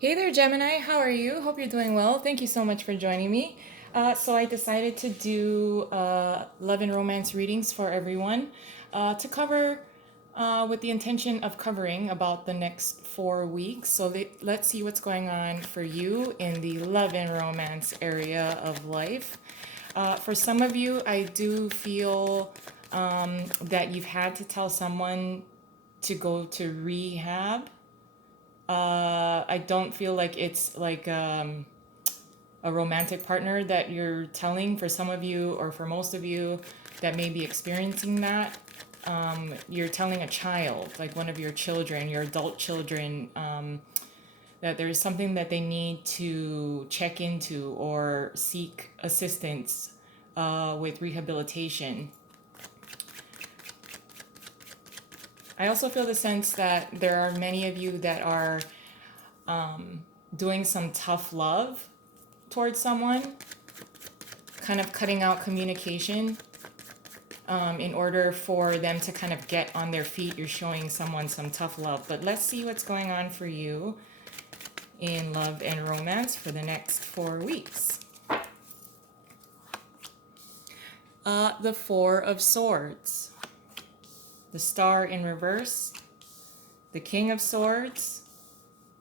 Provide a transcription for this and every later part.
Hey there, Gemini. How are you? Hope you're doing well. Thank you so much for joining me. So I decided to do love and romance readings for everyone to cover with the intention of covering about the next 4 weeks. So let's see what's going on for you in the love and romance area of life. For some of you, I do feel that you've had to tell someone to go to rehab. I don't feel like it's like a romantic partner that you're telling. For some of you, or for most of you that may be experiencing that, you're telling a child, like one of your children, your adult children, that there's something that they need to check into or seek assistance with rehabilitation. I also feel the sense that there are many of you that are doing some tough love towards someone, kind of cutting out communication in order for them to kind of get on their feet. You're showing someone some tough love. But let's see what's going on for you in love and romance for the next 4 weeks. The Four of Swords, the Star in reverse, the King of Swords,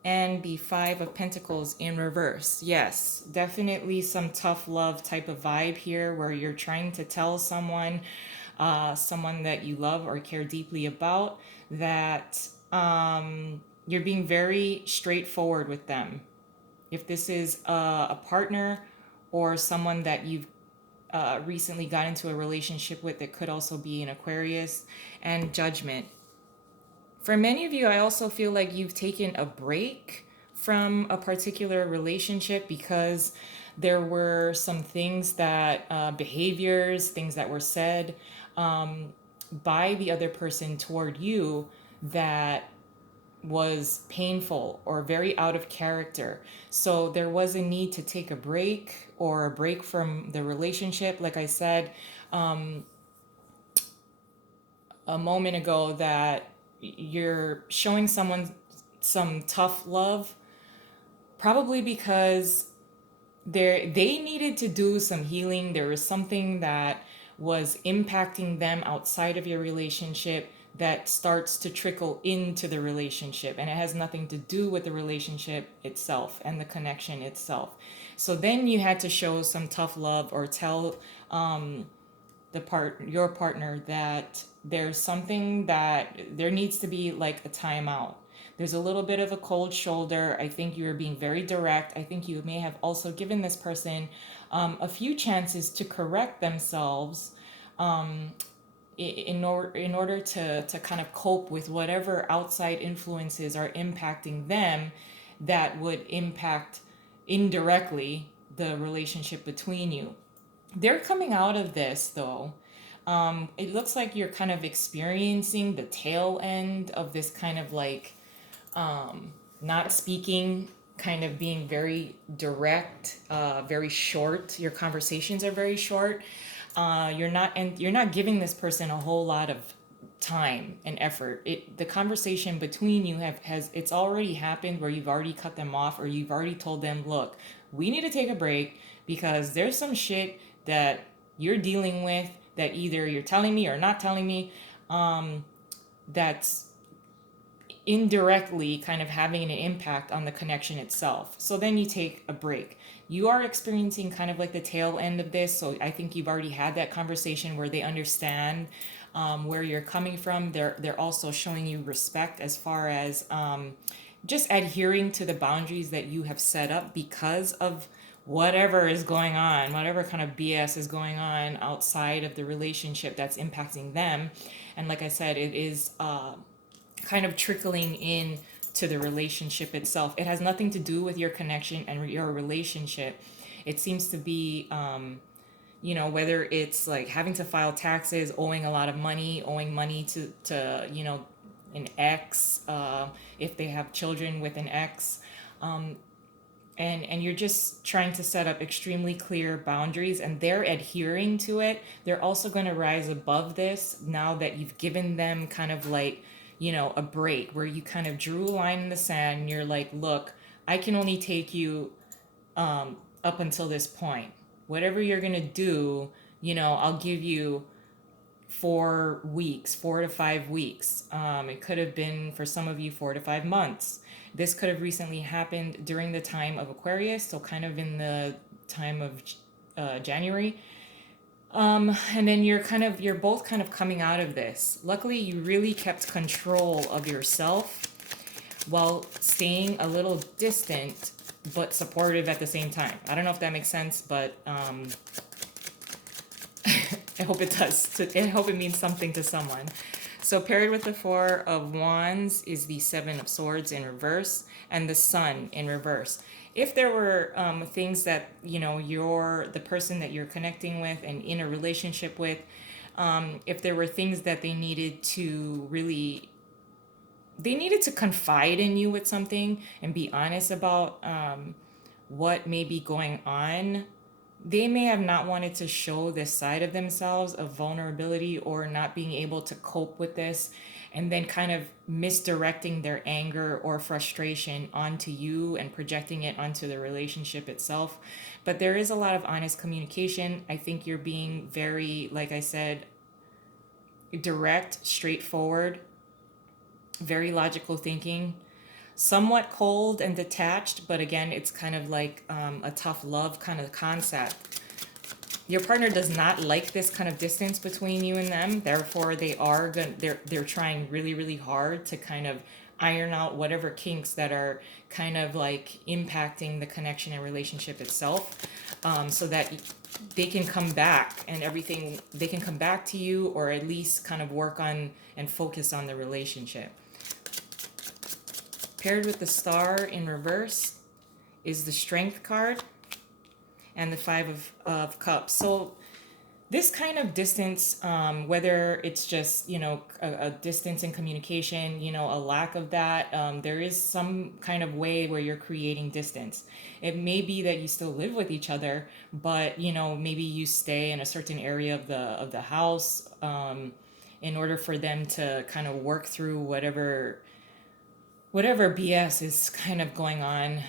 and the Five of Pentacles in reverse. Yes, definitely some tough love type of vibe here where you're trying to tell someone, someone that you love or care deeply about, that you're being very straightforward with them. If this is a partner or someone that you've recently got into a relationship with, it could also be an Aquarius, and Judgment. For many of you, I also feel like you've taken a break from a particular relationship because there were some things that, behaviors, things that were said by the other person toward you that was painful or very out of character. So there was a need to take a break or a break from the relationship. Like I said a moment ago, that you're showing someone some tough love, probably because they needed to do some healing. There was something that was impacting them outside of your relationship that starts to trickle into the relationship, and it has nothing to do with the relationship itself and the connection itself. So then you had to show some tough love or tell your partner that there's something that there needs to be like a timeout. There's a little bit of a cold shoulder. I think you are being very direct. I think you may have also given this person a few chances to correct themselves in order to kind of cope with whatever outside influences are impacting them that would impact indirectly the relationship between you. They're coming out of this though. It looks like you're kind of experiencing the tail end of this kind of like not speaking, kind of being very direct, very short. Your conversations are very short. You're not giving this person a whole lot of time and effort. The conversation between you has it's already happened where you've already cut them off, or you've already told them, look, we need to take a break because there's some shit that you're dealing with that either you're telling me or not telling me, that's indirectly kind of having an impact on the connection itself. So then you take a break. You are experiencing kind of like the tail end of this. So I think you've already had that conversation where they understand where you're coming from. They're also showing you respect as far as just adhering to the boundaries that you have set up because of whatever is going on, whatever kind of BS is going on outside of the relationship that's impacting them. And like I said, it is kind of trickling in to the relationship itself. It has nothing to do with your connection and your relationship. It seems to be, whether it's like having to file taxes, owing a lot of money, owing money to an ex, if they have children with an ex. And you're just trying to set up extremely clear boundaries, and they're adhering to it. They're also going to rise above this now that you've given them kind of like, a break where you kind of drew a line in the sand and you're like, look, I can only take you up until this point. Whatever you're gonna do, I'll give you 4 weeks, 4 to 5 weeks. It could have been for some of you 4 to 5 months. This could have recently happened during the time of Aquarius, so kind of in the time of January. And then you're both kind of coming out of this. Luckily, you really kept control of yourself while staying a little distant but supportive at the same time. I don't know if that makes sense, but I hope it does. I hope it means something to someone. So paired with the Four of Wands is the Seven of Swords in reverse and the Sun in reverse. If there were things that, you're the person that you're connecting with and in a relationship with, if there were things that they needed to confide in you with something and be honest about what may be going on, they may have not wanted to show this side of themselves of vulnerability or not being able to cope with this, and then kind of misdirecting their anger or frustration onto you and projecting it onto the relationship itself. But there is a lot of honest communication. I think you're being very, like I said, direct, straightforward, very logical thinking, somewhat cold and detached, but again, it's kind of like a tough love kind of concept. Your partner does not like this kind of distance between you and them. Therefore, they're trying really, really hard to kind of iron out whatever kinks that are kind of like impacting the connection and relationship itself, so that they can come back and everything. They can come back to you, or at least kind of work on and focus on the relationship. Paired with the Star in reverse is the Strength card and the Five of Cups. So this kind of distance, whether it's just, a distance in communication, a lack of that, there is some kind of way where you're creating distance. It may be that you still live with each other, but, maybe you stay in a certain area of the house in order for them to kind of work through whatever BS is kind of going on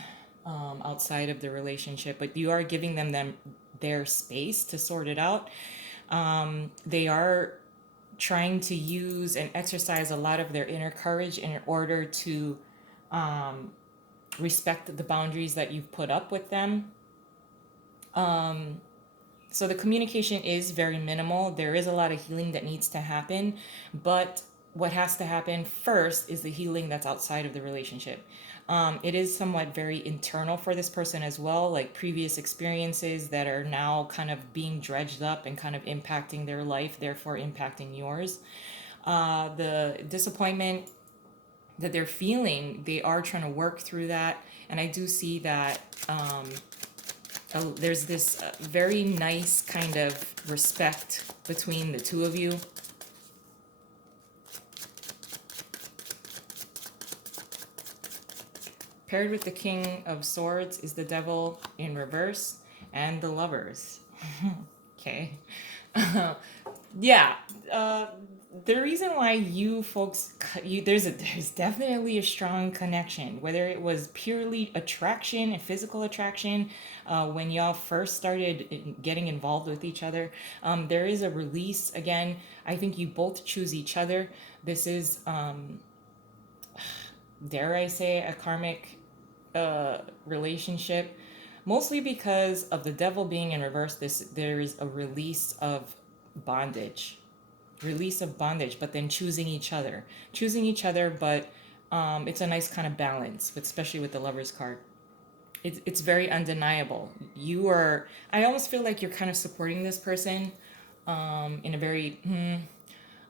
outside of the relationship, but you are giving them their space to sort it out. They are trying to use and exercise a lot of their inner courage in order to respect the boundaries that you've put up with them. So the communication is very minimal. There is a lot of healing that needs to happen, but what has to happen first is the healing that's outside of the relationship. It is somewhat very internal for this person as well, like previous experiences that are now kind of being dredged up and kind of impacting their life, therefore impacting yours. The disappointment that they're feeling, they are trying to work through that. And I do see that there's this very nice kind of respect between the two of you. Paired with the King of Swords is the Devil in reverse and the Lovers. Okay. Yeah. The reason why you folks, there's definitely a strong connection, whether it was purely attraction and physical attraction, when y'all first started getting involved with each other. There is a release. Again, I think you both choose each other. This is, dare I say, a karmic relationship, mostly because of the Devil being in reverse. There is a release of bondage, but then choosing each other, but it's a nice kind of balance, especially with the Lover's card. It's very undeniable. I almost feel like you're kind of supporting this person in a very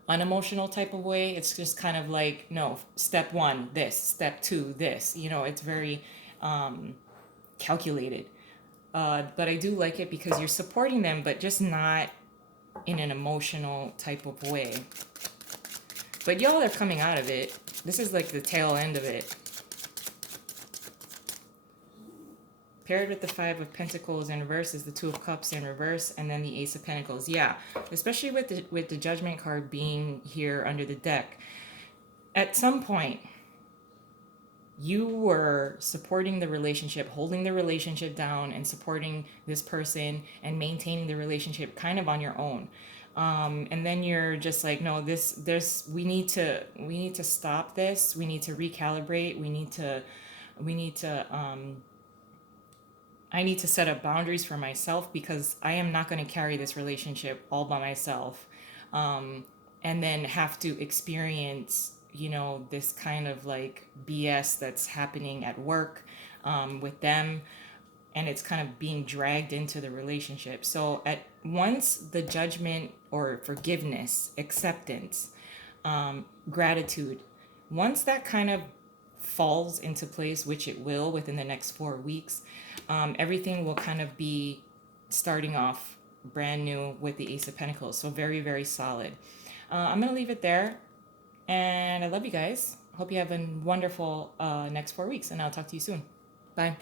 unemotional type of way. It's just kind of like, no, step one, this, step two, this, it's very calculated. But I do like it because you're supporting them, but just not in an emotional type of way. But y'all are coming out of it. This is like the tail end of it. Paired with the Five of Pentacles in reverse is the Two of Cups in reverse, and then the Ace of Pentacles. Yeah, especially with the Judgment card being here under the deck. At some point, you were supporting the relationship, holding the relationship down, and supporting this person and maintaining the relationship kind of on your own. And then you're just like, no, we need to stop this. We need to recalibrate. We need to I need to set up boundaries for myself because I am not going to carry this relationship all by myself. And then have to experience, this kind of like BS that's happening at work with them. And it's kind of being dragged into the relationship. So at once the judgment or forgiveness, acceptance, gratitude, once that kind of falls into place, which it will within the next 4 weeks, everything will kind of be starting off brand new with the Ace of Pentacles. So very, very solid. I'm going to leave it there. And I love you guys. Hope you have a wonderful next 4 weeks. And I'll talk to you soon. Bye.